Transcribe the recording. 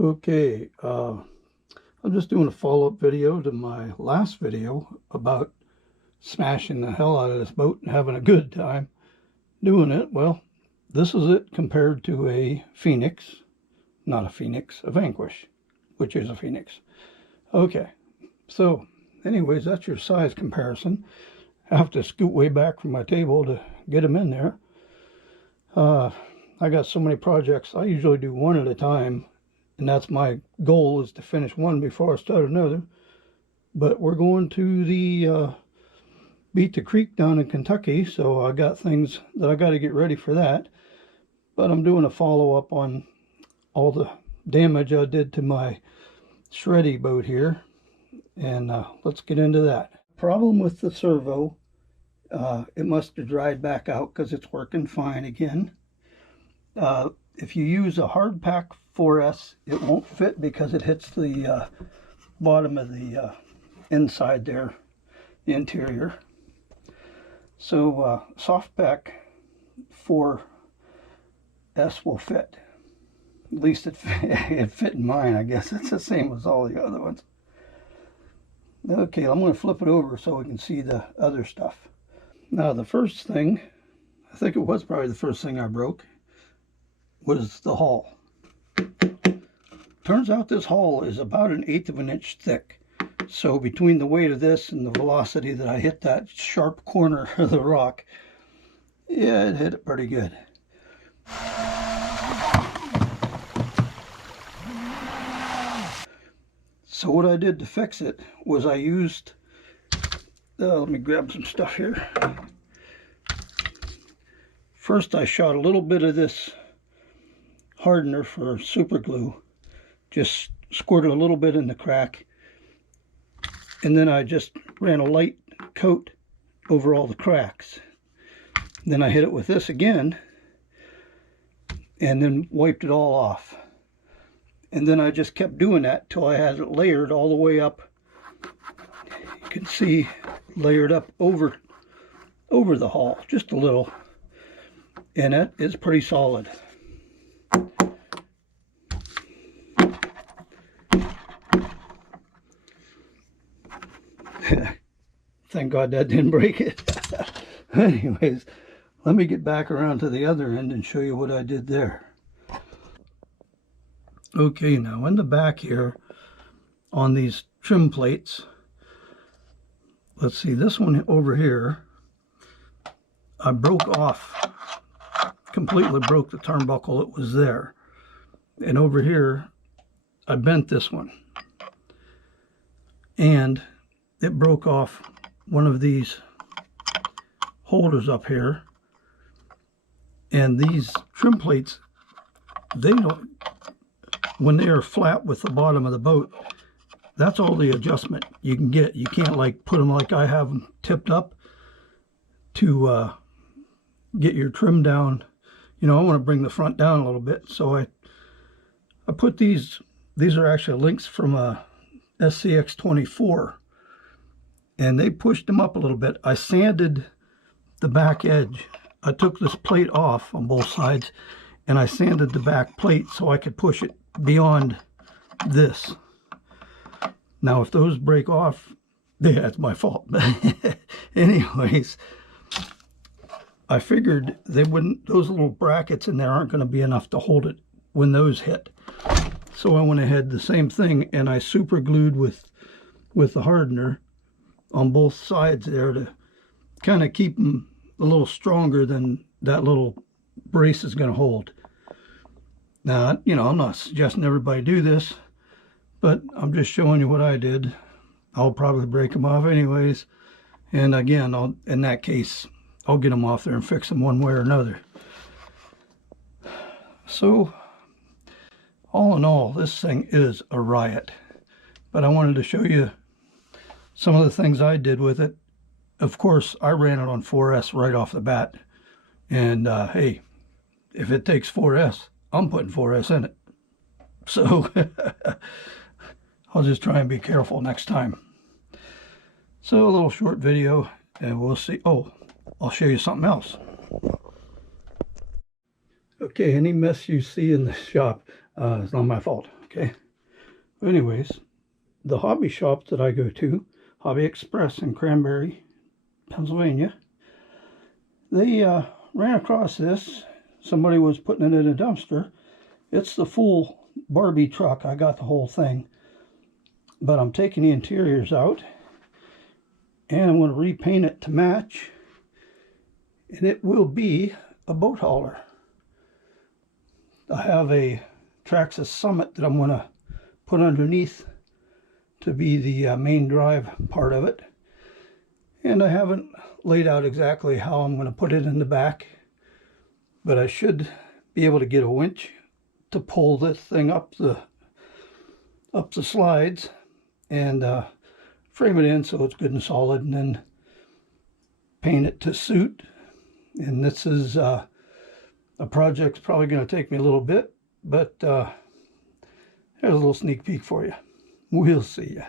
Okay, I'm just doing a follow-up video to my last video about smashing the hell out of this boat and having a good time doing it. Well, this is it compared to a Phoenix, not a Phoenix, a Vanquish, which is a Phoenix. Okay, so anyways, that's your size comparison. I have to scoot way back from my table to get them in there. I got so many projects, I usually do one at a time. And that's my goal, is to finish one before I start another. But we're going to the Beat the Creek down in Kentucky, so I got things that I got to get ready for that. But I'm doing a follow-up on all the damage I did to my shreddy boat here. And let's get into that. Problem with the Servo, it must have dried back out because it's working fine again. If you use a hard pack 4S, it won't fit because it hits the bottom of the inside there, the interior. So soft pack 4S will fit. At least it fit in mine. I guess it's the same as all the other ones. Okay, I'm going to flip it over so we can see the other stuff. Now the first thing, I think it was probably the first thing I broke, was the hull. Turns out this hull is about 1/8 of an inch thick. So between the weight of this and the velocity that I hit that sharp corner of the rock, yeah, it hit it pretty good. So what I did to fix it was I used, let me grab some stuff here. First I shot a little bit of this hardener for super glue, just squirted a little bit in the crack, and then I just ran a light coat over all the cracks. Then I hit it with this again and then wiped it all off, and then I just kept doing that till I had it layered all the way up. You can see layered up over the hull just a little, and it is pretty solid. Thank God that didn't break it. Anyways, let me get back around to the other end and show you what I did there. Okay, now in the back here on these trim plates, let's see, this one over here, I broke off, completely broke the turnbuckle that was there. And over here, I bent this one. And it broke off one of these holders up here, and these trim plates, they don't, when they are flat with the bottom of the boat, that's all the adjustment you can get. You can't like put them like I have them tipped up to get your trim down. You know, I want to bring the front down a little bit, so I put these are actually links from a SCX-24, and they pushed them up a little bit. I sanded the back edge. I took this plate off on both sides and I sanded the back plate so I could push it beyond this. Now if those break off, yeah, it's my fault. Anyways, I figured they wouldn't, those little brackets in there aren't going to be enough to hold it when those hit. So I went ahead, the same thing, and I super glued with the hardener on both sides there to kind of keep them a little stronger than that little brace is going to hold. Now, you know, I'm not suggesting everybody do this, but I'm just showing you what I did. I'll probably break them off anyways. And again, in that case, I'll get them off there and fix them one way or another. So, all in all, this thing is a riot. But I wanted to show you some of the things I did with it. Of course, I ran it on 4S right off the bat. And hey, if it takes 4S, I'm putting 4S in it. So I'll just try and be careful next time. So a little short video, and we'll see. Oh, I'll show you something else. Okay, any mess you see in the shop, It's not my fault, okay? Anyways, the hobby shop that I go to, Hobby Express in Cranberry, Pennsylvania, they ran across this. Somebody was putting it in a dumpster. It's the full Barbie truck. I got the whole thing, but I'm taking the interiors out and I'm going to repaint it to match, and it will be a boat hauler. I have a Traxxas Summit that I'm going to put underneath to be the main drive part of it, and I haven't laid out exactly how I'm going to put it in the back, but I should be able to get a winch to pull this thing up the slides and frame it in so it's good and solid, and then paint it to suit. And this is a project's probably going to take me a little bit, but here's a little sneak peek for you. We'll see ya.